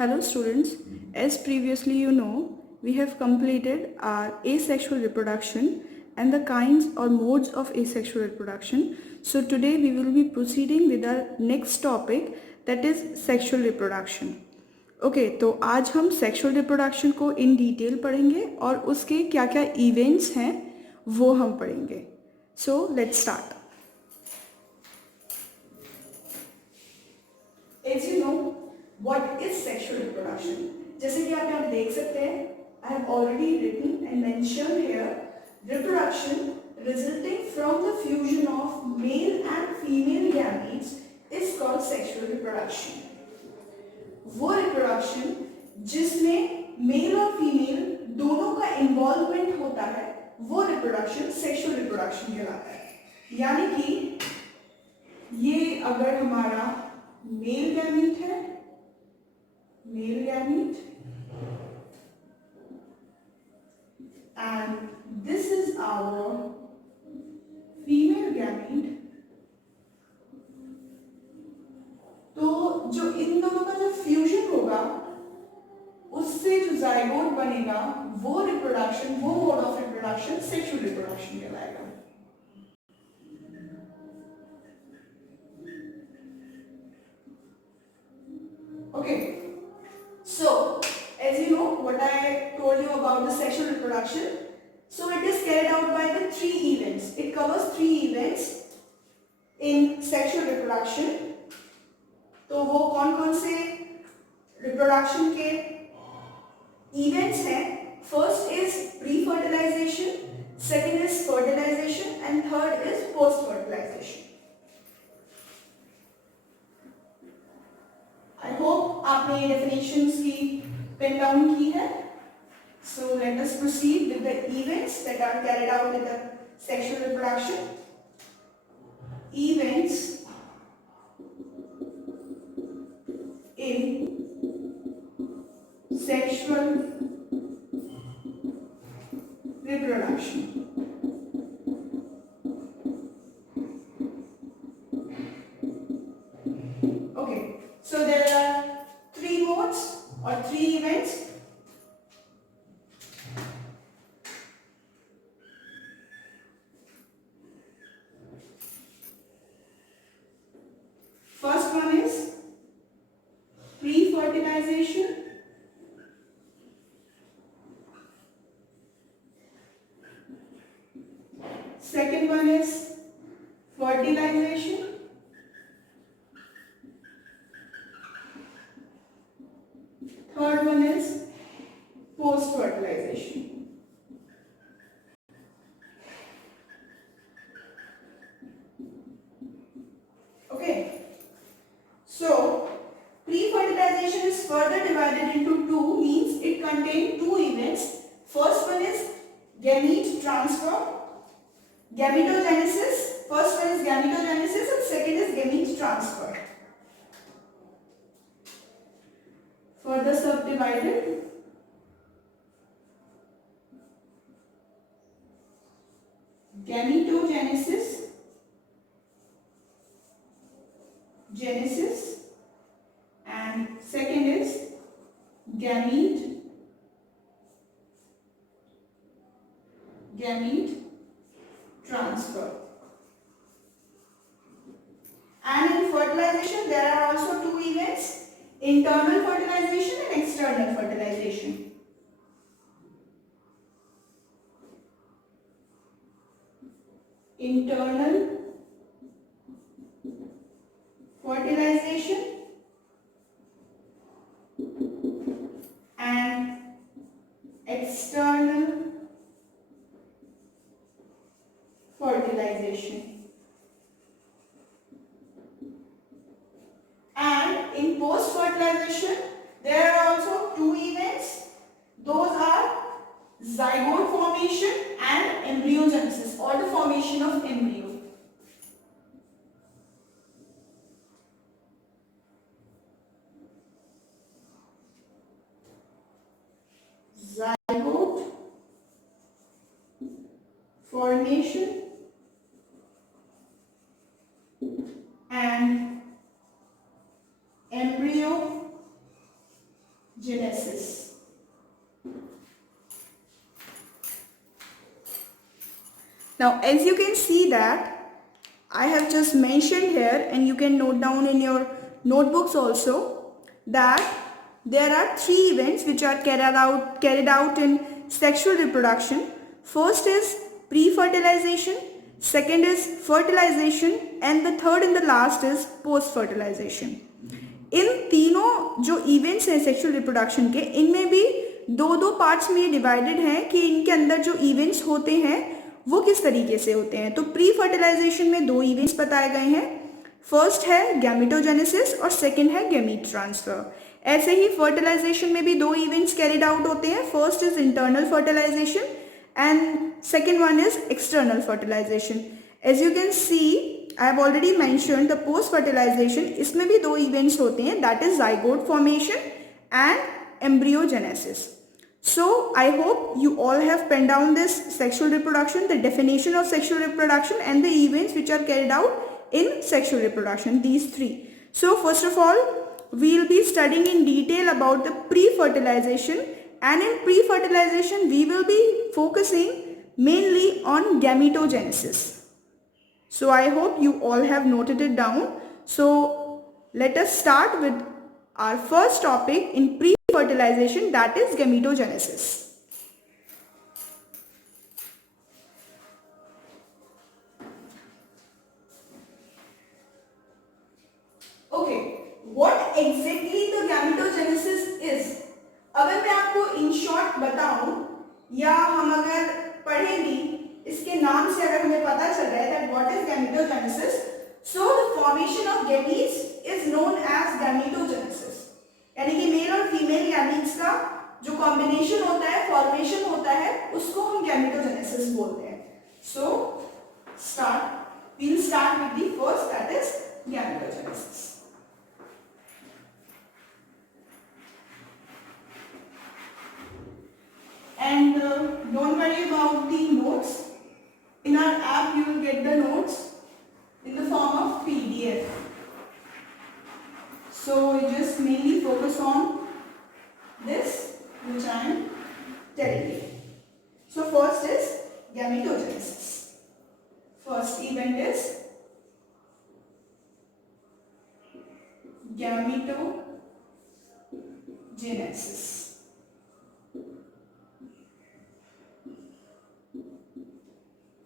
Hello students, as previously you know, we have completed our asexual reproduction and the kinds or modes of asexual reproduction. So today we will be proceeding with our next topic, that is sexual reproduction. Okay तो आज हम sexual reproduction को in detail पढ़ेंगे और उसके क्या क्या events हैं वो हम पढ़ेंगे. So let's start. As you know, what is sexual reproduction? जैसे कि आप यहाँ देख सकते हैं, I have already written and mentioned here, reproduction resulting from the fusion of male and female gametes is called sexual reproduction. वो reproduction जिसमें mail और फीमेल दोनों का इन्वॉल्वमेंट होता है वो रिप्रोडक्शन सेक्सुअल रिप्रोडक्शन कहलाता है. यानी कि ये अगर हमारा मेल गैमीट है, male gamete, and this is our female gamete, तो जो इन दोनों का जो फ्यूजन होगा उससे जो जाइगोट बनेगा वो रिप्रोडक्शन, वो mode of reproduction sexual reproduction कहलाएगा. Okay, so as you know what I told you about the sexual reproduction, so it is carried out by the three events. It covers three events in sexual reproduction. तो वो कौन कौन से reproduction के events हैं? First is pre fertilisation, second is fertilisation and third is post fertilisation. I hope आपने ये definitions की पेन डाउन की है. So let us proceed with the events that are carried out with the sexual reproduction. Events in sexual reproduction. Okay, so there are three modes or three events. First one is pre-fertilization, second one is fertilization, third one is post-fertilization. Okay, so pre-fertilization is further divided into two, means it contains two events. First one is gamete transfer, gametogenesis. First one is gametogenesis and second is gamete transfer. Further subdivided. Gametogenesis, genesis, and second is gamete transfer. And in fertilization there are also two events, internal fertilization and external fertilization. Internal fertilization and external fertilization. And in post fertilization there are also two events. Those are zygote formation and embryogenesis, or the formation of embryo. Zygote formation and embryo Now as you can see that I have just mentioned here, and you can note down in your notebooks also, that there are three events which are carried out in sexual reproduction. First is pre-fertilization, second is fertilization, and the third and the last is post-fertilization. इन तीनों जो events हैं sexual reproduction के, इनमें भी दो दो parts में divided हैं कि इनके अंदर जो इवेंट्स होते हैं वो किस तरीके से होते हैं. तो प्री फर्टिलाइजेशन में दो इवेंट्स बताए गए हैं. फर्स्ट है गैमेटोजेनेसिस और सेकंड है गैमीट ट्रांसफर. ऐसे ही फर्टिलाइजेशन में भी दो इवेंट्स कैरिड आउट होते हैं. First is internal fertilisation and second one is external fertilisation. As you can see I have already mentioned the post fertilisation. इसमें भी दो इवेंट्स होते हैं, that is zygote formation and embryogenesis. So I hope you all have penned down this sexual reproduction, the definition of sexual reproduction and the events which are carried out in sexual reproduction, these three. So first of all, we will be studying in detail about the pre-fertilization, and in pre-fertilization we will be focusing mainly on gametogenesis. So I hope you all have noted it down. So let us start with our first topic in pre-fertilization, that is gametogenesis. Okay, what exactly the gametogenesis is? अगर मैं आपको in short बताऊं या हम अगर पढ़ें भी, इसके नाम से अगर हमें पता चल रहा है that what is gametogenesis, so the formation of gametes is known as gametogenesis. यानी कि मेल और फीमेल गैमीट्स का जो कॉम्बिनेशन होता है, फॉर्मेशन होता है, उसको हम गैमेटोजेनेसिस बोलते हैं. सो we'll start with the first, that is gametogenesis. And don't worry about the notes. In our app you will get the notes in the form of PDF. So we just mainly focus on this which I am telling you. So first is gametogenesis. First event is gametogenesis.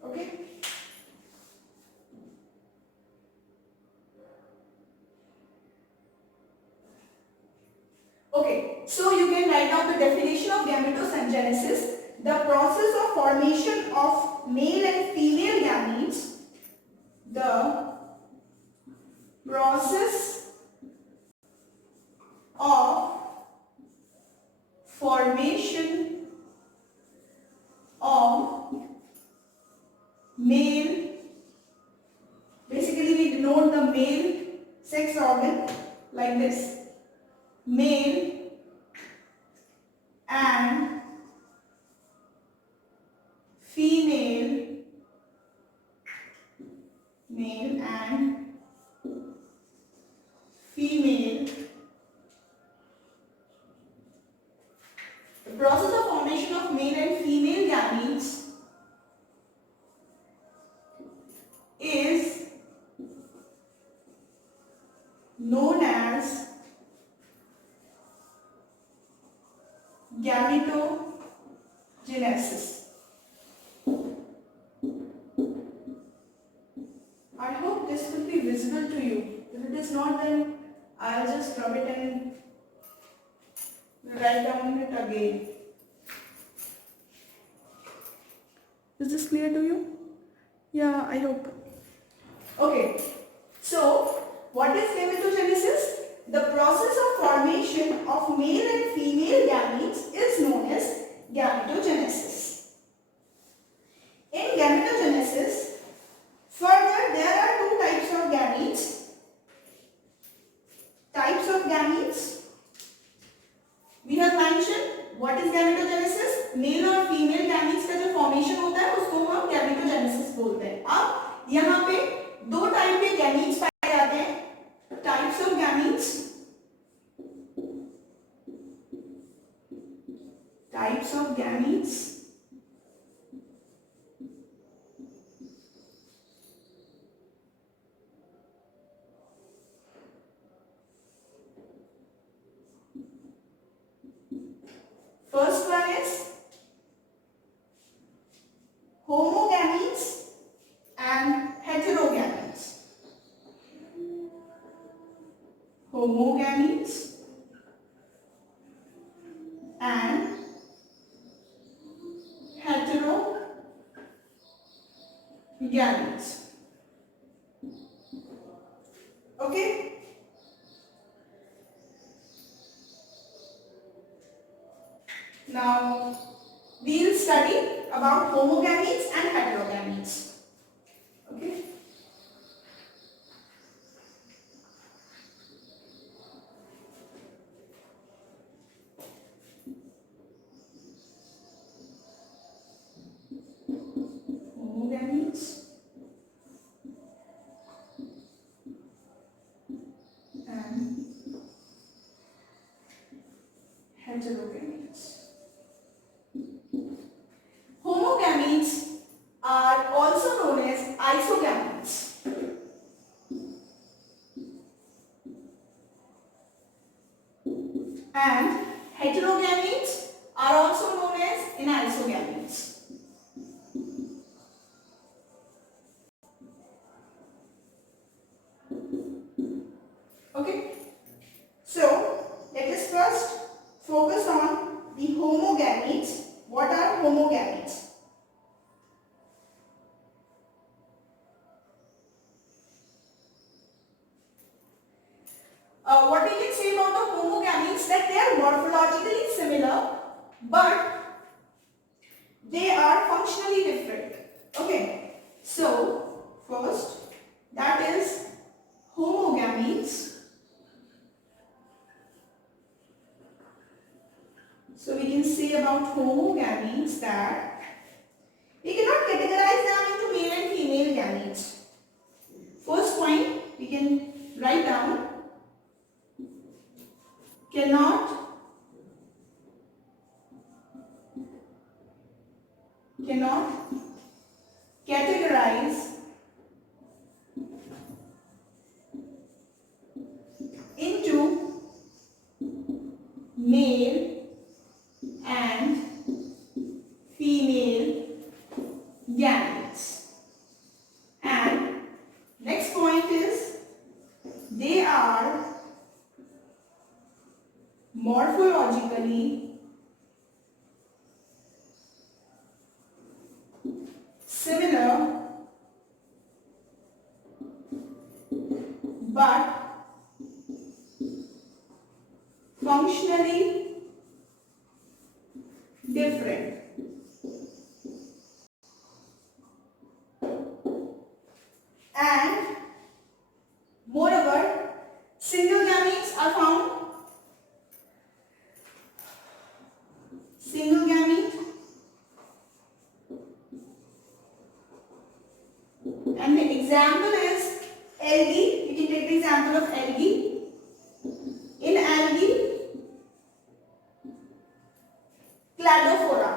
Okay. Okay, so you can write down the definition of gametogenesis: the process of formation of male and female gametes. The process of formation of male, basically we denote the male sex organ like this, male and female, male and female. The process of formation of male and female gametes is known as gametogenesis. I hope this will be visible to you. If it is not, then I'll just rub it and write down it again. Is this clear to you? Yeah, I hope. Okay, so what is gametogenesis? The process of formation of male and female gametes is known as gametogenesis. In gametogenesis, further there are two types of gametes. Types of gametes. We have mentioned what is gametogenesis. Male और female gametes का जो formation होता है उसको हम gametogenesis बोलते हैं. अब यहाँ पे दो टाइप के गैमीट्स पाए जाते हैं. Types of gametes, types of gametes. homogametes and heterogametes. Okay? Now, we'll study about homogametes and heterogametes. Okay? Homogametes and heterogametes. Homogametes are also known as isogametes. And heterogametes are also known as anisogametes. Okay, so let us first focus on the homogametes. What are homogametes? What we can say about the homogametes, that they are morphologically similar but they are functionally different. Okay, so first, that is homogametes. So we can say about homogametes that we cannot categorize them into male and female gametes. First point we can write down, cannot categorize into male and female gametes. And next point is, they are morphologically similar but functionally different. And moreover, single gametes are found. Single gamete and the example is algae. We can take the example of algae. In algae, cladophora.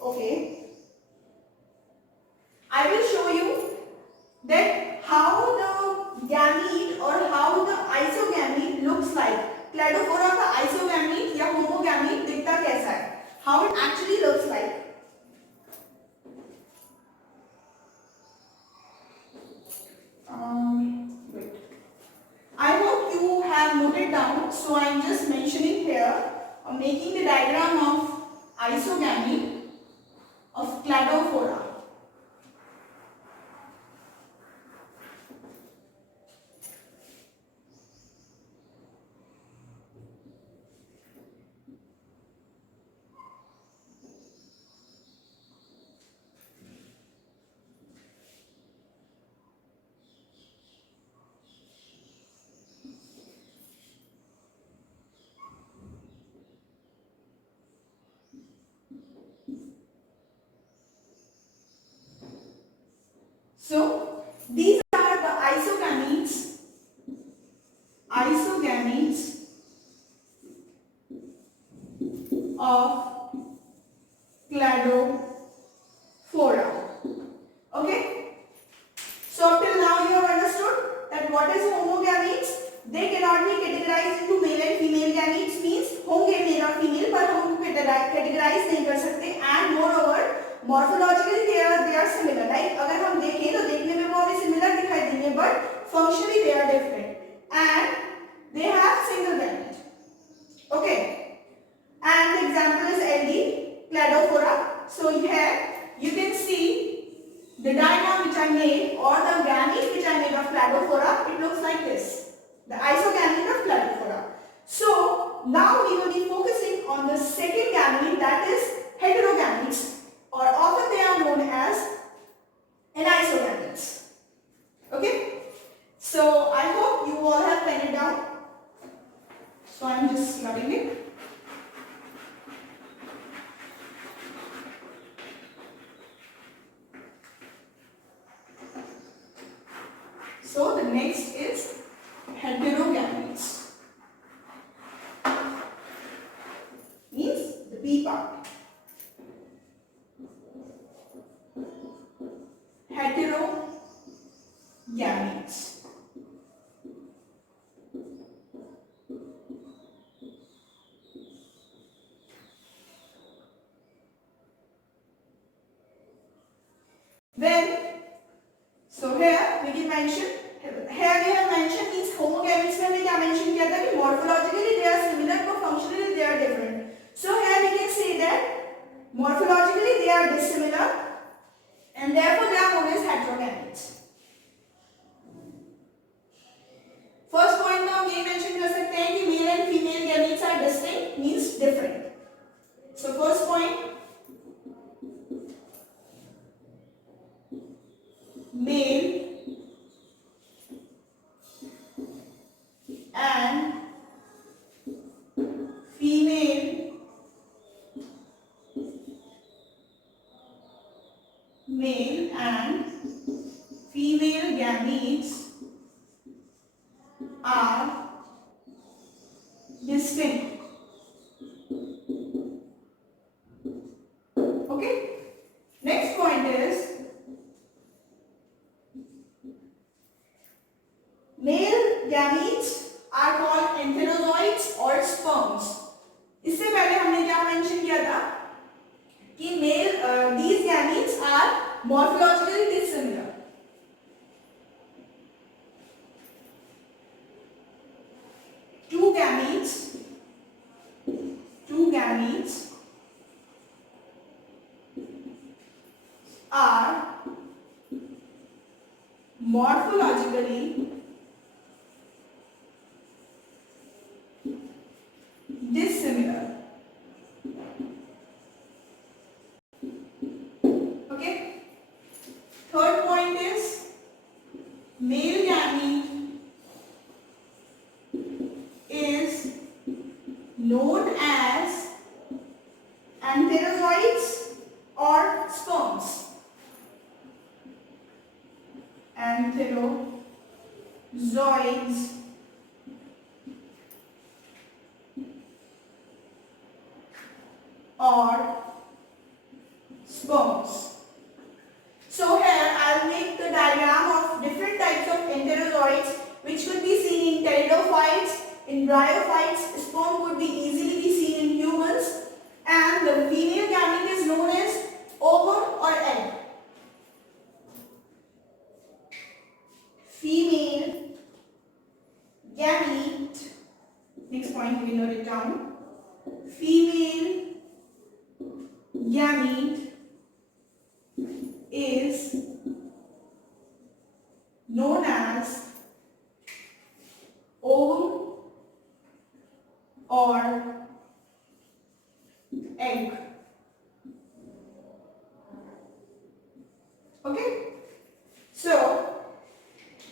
Okay. I will show you that how the gamete or how the isogamete looks like. Cladophora का isogamete या homogamete दिखता कैसा है? How it actually looks like. Wait. I hope you have noted down. So I am just mentioning here, making the diagram of isogamete of cladophora. So these are the isogametes of cladophora. Okay. So up till now you have understood that what is homogametes. They cannot be categorized into male and female gametes, means होंगे male और female पर हमको categorise नहीं कर सकते and moreover morphologically they are similar. Like अगर हम देखें तो देखने में वो हमें सिमिलर दिखाई देंगे but functionally they are different and they have single gamete. Okay, and the example is LD cladophora. So here you can see the diagram which I made or the gamete which I made of cladophora. It looks like this, the isogamete of cladophora. So now we will be focusing on the second gamete, that is heterogametes, or often they are known as anisogametes. Okay, so I hope you all have penned it down. So I am just rubbing it. So the next is heterogametes. Means the B part. Heterogametes. Then, so here we can mention. Here we have mentioned means homogametes में हमने क्या mention किया था कि morphologically they are similar but functionally they are different. So here we can say that morphologically they are dissimilar and therefore they are known as heterogametes. First point में हम ये mention कर सकते हैं कि male and female gametes are distinct means different. So first point, male and female gametes are distinct. Okay, next point is male gametes are called enterozoids or sperms. इससे पहले हमने क्या मेंशन किया था कि these gametes are morphologically dissimilar. Two gametes are morphologically dissimilar. Okay. Third point is male gamete is known as enterozoids or sperms. Enterozoids or sperms. So here I will make the diagram of different types of enterozoids which could be seen in pteridophytes, in bryophytes. Sperm could be easily be seen in humans, and the female gamete is known as ovum or egg. Female gamete, next point we note it down. Female gamete is known as ovum or egg. Okay, so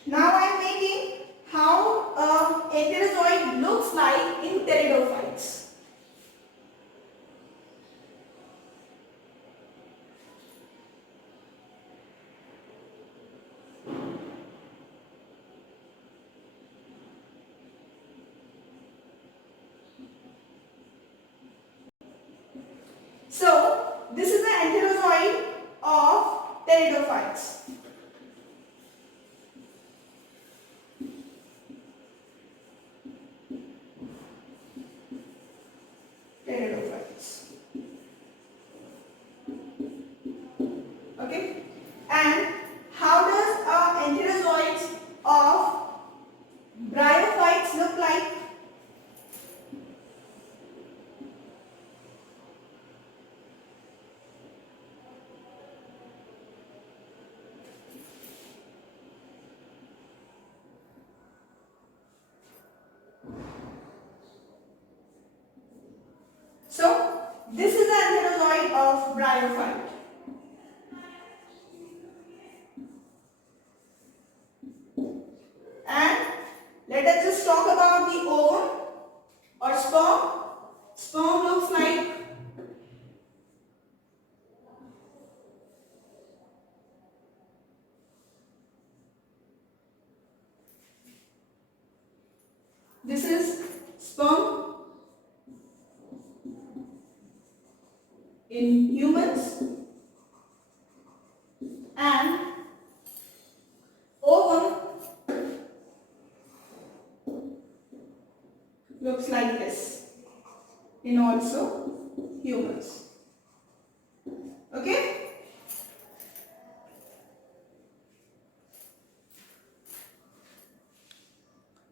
now I am making how enterozoid looks like in pteridophytes. So this is the enterozoid of pteridophytes. Pteridophytes. This is the heterozoite of bryophyte. And let us just talk about the ovum or sperm. Sperm looks like this is sperm in humans, and ovum looks like this in also humans. Okay?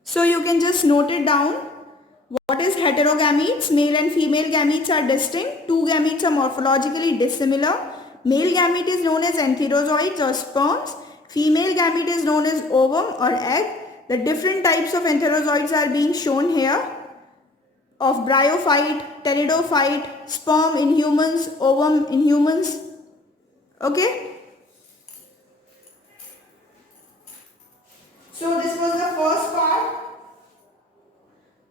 So you can just note it down. What is heterogametes? Male and female gametes are distinct. Two gametes are morphologically dissimilar. Male gamete is known as enterozoites or sperms. Female gamete is known as ovum or egg. The different types of enterozoites are being shown here, of bryophyte, pteridophyte, sperm in humans, ovum in humans. Okay? So this was the first part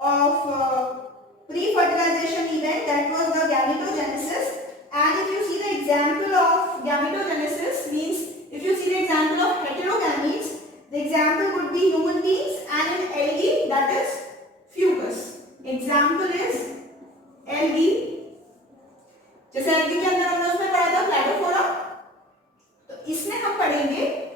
of pre-fertilization event, that was the gametogenesis. And if you see the example of gametogenesis, means if you see the example of heterogametes, the example would be human beings, and in algae that is fucus. Example is algae. जैसे algae के अंदर हमने उसमें पढ़ा था प्लैटोफोरा, तो इसमें हम पढ़ेंगे